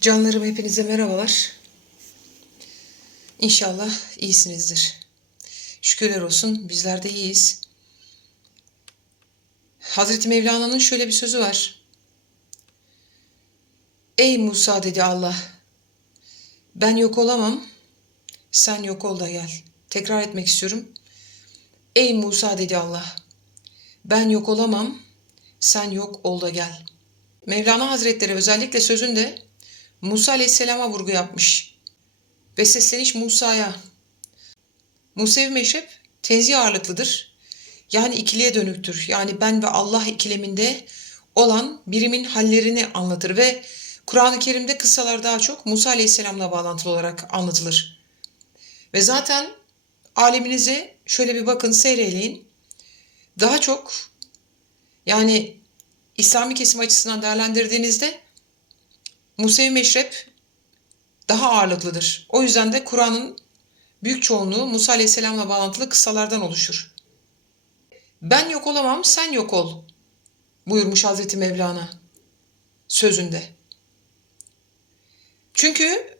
Canlarım hepinize merhabalar. İnşallah iyisinizdir. Şükürler olsun bizler de iyiyiz. Hazreti Mevlana'nın şöyle bir sözü var. Ey Musa dedi Allah. Ben yok olamam. Sen yok ol da gel. Tekrar etmek istiyorum. Ey Musa dedi Allah. Ben yok olamam. Sen yok ol da gel. Mevlana Hazretleri özellikle sözünde Musa Aleyhisselam'a vurgu yapmış. Ve sesleniş Musa'ya. Musevi meşrep tenzih ağırlıklıdır. Yani ikiliye dönüktür. Yani ben ve Allah ikileminde olan birimin hallerini anlatır ve Kur'an-ı Kerim'de kıssalar daha çok Musa Aleyhisselam'la bağlantılı olarak anlatılır. Ve zaten aleminize şöyle bir bakın seyreleyin. Daha çok yani İslami kesim açısından değerlendirdiğinizde Musevi Meşrep daha ağırlıklıdır. O yüzden de Kur'an'ın büyük çoğunluğu Musa Aleyhisselam'la bağlantılı kıssalardan oluşur. Ben yok olamam, sen yok ol buyurmuş Hazreti Mevlana sözünde. Çünkü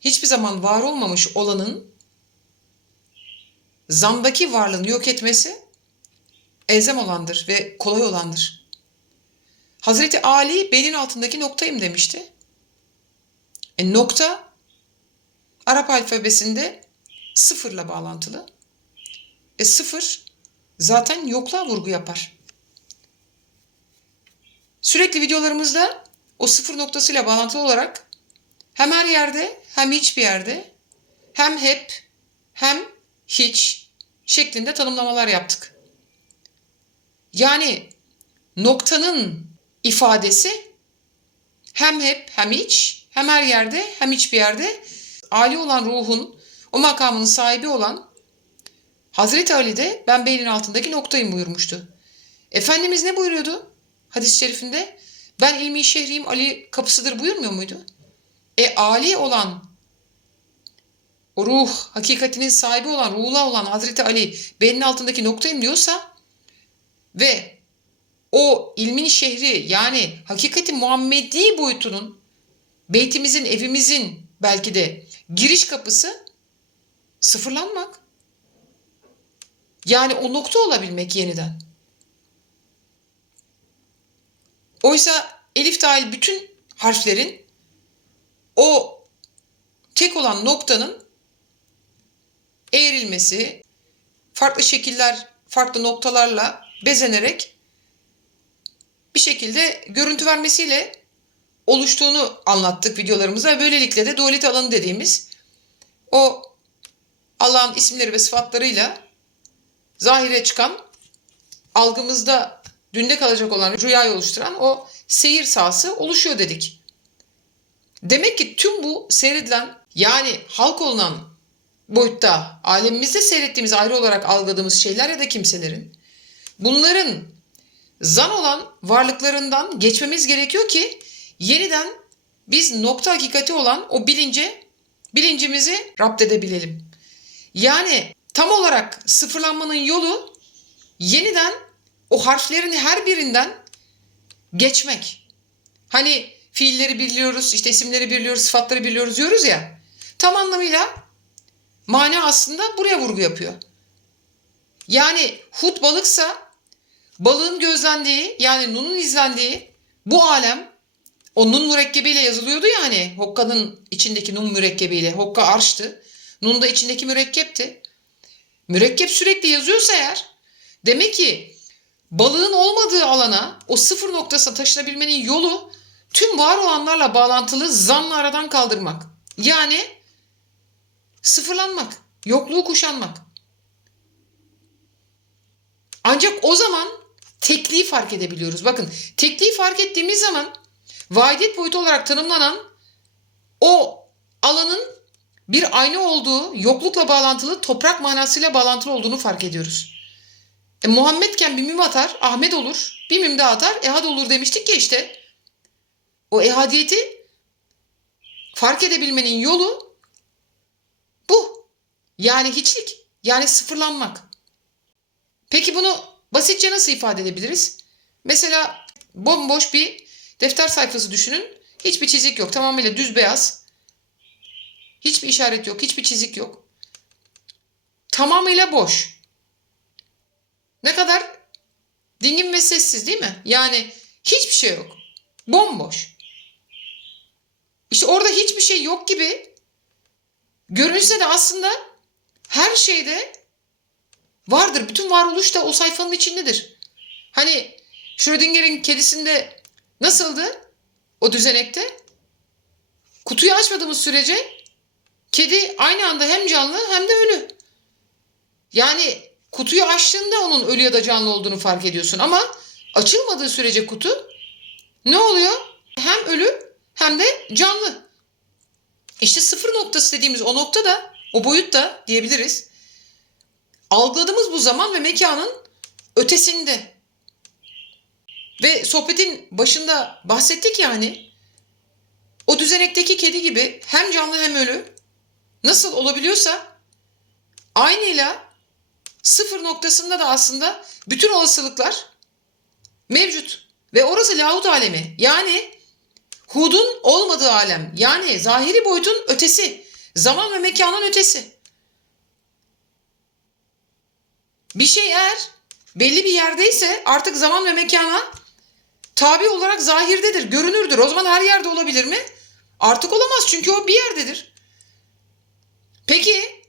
hiçbir zaman var olmamış olanın zamdaki varlığını yok etmesi elzem olandır ve kolay olandır. Hazreti Ali belin altındaki noktayım demişti. E, nokta Arap alfabesinde sıfırla bağlantılı. E sıfır zaten yokluğa vurgu yapar. Sürekli videolarımızda o sıfır noktasıyla bağlantılı olarak hem her yerde hem hiçbir yerde hem hep hem hiç şeklinde tanımlamalar yaptık. Yani noktanın ifadesi hem hep hem hiç hem her yerde hem hiçbir yerde Ali olan ruhun o makamın sahibi olan Hazreti Ali de ben beynin altındaki noktayım buyurmuştu. Efendimiz ne buyuruyordu hadis-i şerifinde? Ben ilmi şehriyim Ali kapısıdır buyurmuyor muydu? E Ali olan o ruh, hakikatinin sahibi olan, ruhla olan Hazreti Ali beynin altındaki noktayım diyorsa ve o ilmin şehri yani hakikati Muhammedi boyutunun beytimizin, evimizin belki de giriş kapısı sıfırlanmak. Yani o nokta olabilmek yeniden. Oysa elif dahil bütün harflerin o tek olan noktanın eğrilmesi, farklı şekiller, farklı noktalarla bezenerek bir şekilde görüntü vermesiyle oluştuğunu anlattık videolarımızda. Böylelikle de dualite alanı dediğimiz o Allah'ın isimleri ve sıfatlarıyla zahire çıkan algımızda dünde kalacak olan rüyayı oluşturan o seyir sahası oluşuyor dedik. Demek ki tüm bu seyredilen yani halk olunan boyutta alemimizde seyrettiğimiz ayrı olarak algıladığımız şeyler ya da kimselerin bunların zan olan varlıklarından geçmemiz gerekiyor ki yeniden biz nokta hakikati olan o bilince bilincimizi rapt edebilelim. Yani tam olarak sıfırlanmanın yolu yeniden o harflerin her birinden geçmek. Hani fiilleri biliyoruz, işte isimleri biliyoruz, sıfatları biliyoruz diyoruz ya. Tam anlamıyla mana aslında buraya vurgu yapıyor. Yani hut balıksa balığın gözlendiği yani nunun izlendiği bu alem o nun mürekkebiyle yazılıyordu ya hani Hokka'nın içindeki nun mürekkebiyle. Hokka arştı. Nun da içindeki mürekkepti. Mürekkep sürekli yazıyorsa eğer demek ki balığın olmadığı alana o sıfır noktasına taşınabilmenin yolu tüm var olanlarla bağlantılı zanla aradan kaldırmak. Yani sıfırlanmak, yokluğu kuşanmak. Ancak o zaman tekliği fark edebiliyoruz. Bakın tekliği fark ettiğimiz zaman vahidiyet boyutu olarak tanımlanan o alanın bir ayna olduğu, yoklukla bağlantılı, toprak manasıyla bağlantılı olduğunu fark ediyoruz. E, Muhammedken bir mim atar, Ahmet olur. Bir mim daha atar, ehad olur demiştik ya işte. O ehadiyeti fark edebilmenin yolu bu. Yani hiçlik, yani sıfırlanmak. Peki bunu basitçe nasıl ifade edebiliriz? Mesela bomboş bir defter sayfası düşünün. Hiçbir çizik yok. Tamamıyla düz beyaz. Hiçbir işaret yok. Hiçbir çizik yok. Tamamıyla boş. Ne kadar dingin ve sessiz değil mi? Yani hiçbir şey yok. Bomboş. İşte orada hiçbir şey yok gibi görünse de aslında her şeyde vardır. Bütün varoluş da o sayfanın içindedir. Hani Schrödinger'in kedisinde nasıldı o düzenekte? Kutuyu açmadığımız sürece kedi aynı anda hem canlı hem de ölü. Yani kutuyu açtığında onun ölü ya da canlı olduğunu fark ediyorsun ama açılmadığı sürece kutu ne oluyor? Hem ölü hem de canlı. İşte sıfır noktası dediğimiz o nokta da o boyut da diyebiliriz. Algıladığımız bu zaman ve mekanın ötesinde. Ve sohbetin başında bahsettik yani o düzenekteki kedi gibi hem canlı hem ölü nasıl olabiliyorsa aynıyla sıfır noktasında da aslında bütün olasılıklar mevcut. Ve orası lahut alemi. Yani hudun olmadığı alem. Yani zahiri boyutun ötesi. Zaman ve mekanın ötesi. Bir şey eğer belli bir yerdeyse artık zaman ve mekana tabi olarak zahirdedir, görünürdür. O zaman her yerde olabilir mi? Artık olamaz çünkü o bir yerdedir. Peki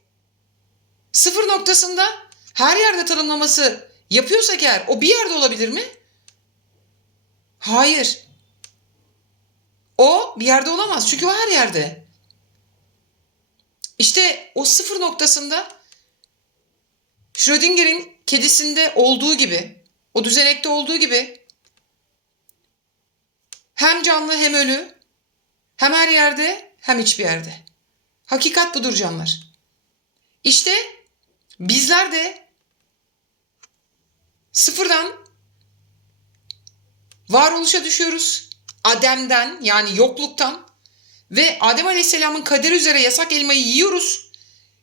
sıfır noktasında her yerde tanımlaması yapıyorsak eğer o bir yerde olabilir mi? Hayır. O bir yerde olamaz çünkü o her yerde. İşte o sıfır noktasında Schrödinger'in kedisinde olduğu gibi, o düzenekte olduğu gibi hem canlı hem ölü, hem her yerde hem hiçbir yerde. Hakikat budur canlar. İşte bizler de sıfırdan varoluşa düşüyoruz. Adem'den yani yokluktan ve Adem Aleyhisselam'ın kaderi üzere yasak elmayı yiyoruz.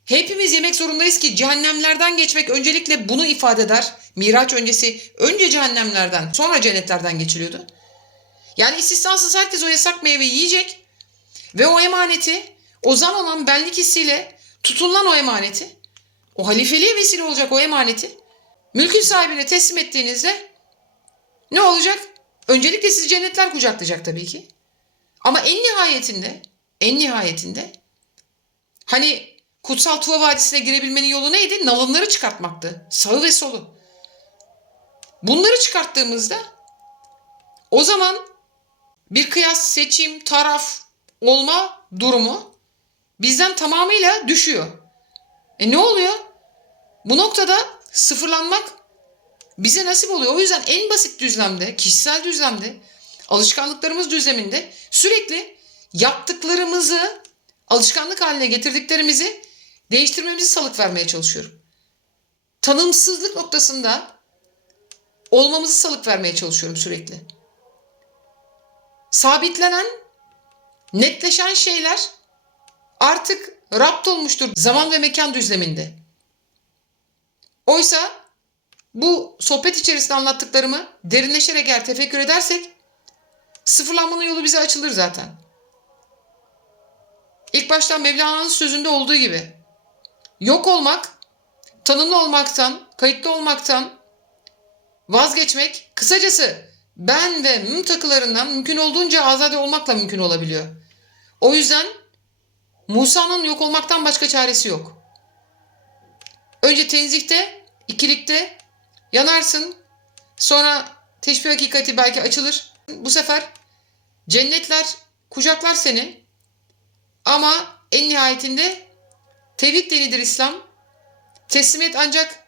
Hepimiz yemek zorundayız ki cehennemlerden geçmek öncelikle bunu ifade eder. Miraç öncesi önce cehennemlerden sonra cennetlerden geçiliyordu. Yani istisnasız herkes o yasak meyveyi yiyecek ve o emaneti o zaman olan benlik hissiyle tutulan o emaneti o halifeliğe vesile olacak o emaneti mülkün sahibine teslim ettiğinizde ne olacak? Öncelikle sizi cennetler kucaklayacak tabii ki. Ama en nihayetinde, en nihayetinde hani Kutsal Tuva Vadisi'ne girebilmenin yolu neydi? Nalınları çıkartmaktı. Sağı ve solu. Bunları çıkarttığımızda o zaman bir kıyas, seçim, taraf olma durumu bizden tamamıyla düşüyor. E ne oluyor? Bu noktada sıfırlanmak bize nasip oluyor. O yüzden en basit düzlemde, kişisel düzlemde, alışkanlıklarımız düzleminde sürekli yaptıklarımızı alışkanlık haline getirdiklerimizi değiştirmemizi salık vermeye çalışıyorum. Tanımsızlık noktasında olmamızı salık vermeye çalışıyorum sürekli. Sabitlenen, netleşen şeyler artık rapt olmuştur zaman ve mekan düzleminde. Oysa bu sohbet içerisinde anlattıklarımı derinleşerek eğer tefekkür edersek sıfırlanmanın yolu bize açılır zaten. İlk başta Mevlana'nın sözünde olduğu gibi yok olmak, tanımlı olmaktan, kayıtlı olmaktan vazgeçmek, kısacası ben ve müm takılarından mümkün olduğunca azade olmakla mümkün olabiliyor. O yüzden Musa'nın yok olmaktan başka çaresi yok. Önce tenzihte, ikilikte yanarsın. Sonra teşbih hakikati belki açılır. Bu sefer cennetler kucaklar seni. Ama en nihayetinde tevhid denidir İslam. Teslimiyet ancak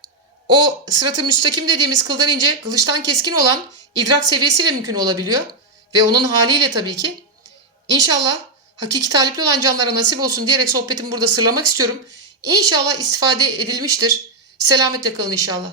o sıratı müstakim dediğimiz kıldan ince, kılıçtan keskin olan idrak seviyesiyle mümkün olabiliyor. Ve onun haliyle tabii ki. İnşallah hakiki talipli olan canlara nasip olsun diyerek sohbetimi burada sırlamak istiyorum. İnşallah istifade edilmiştir. Selametle kalın inşallah.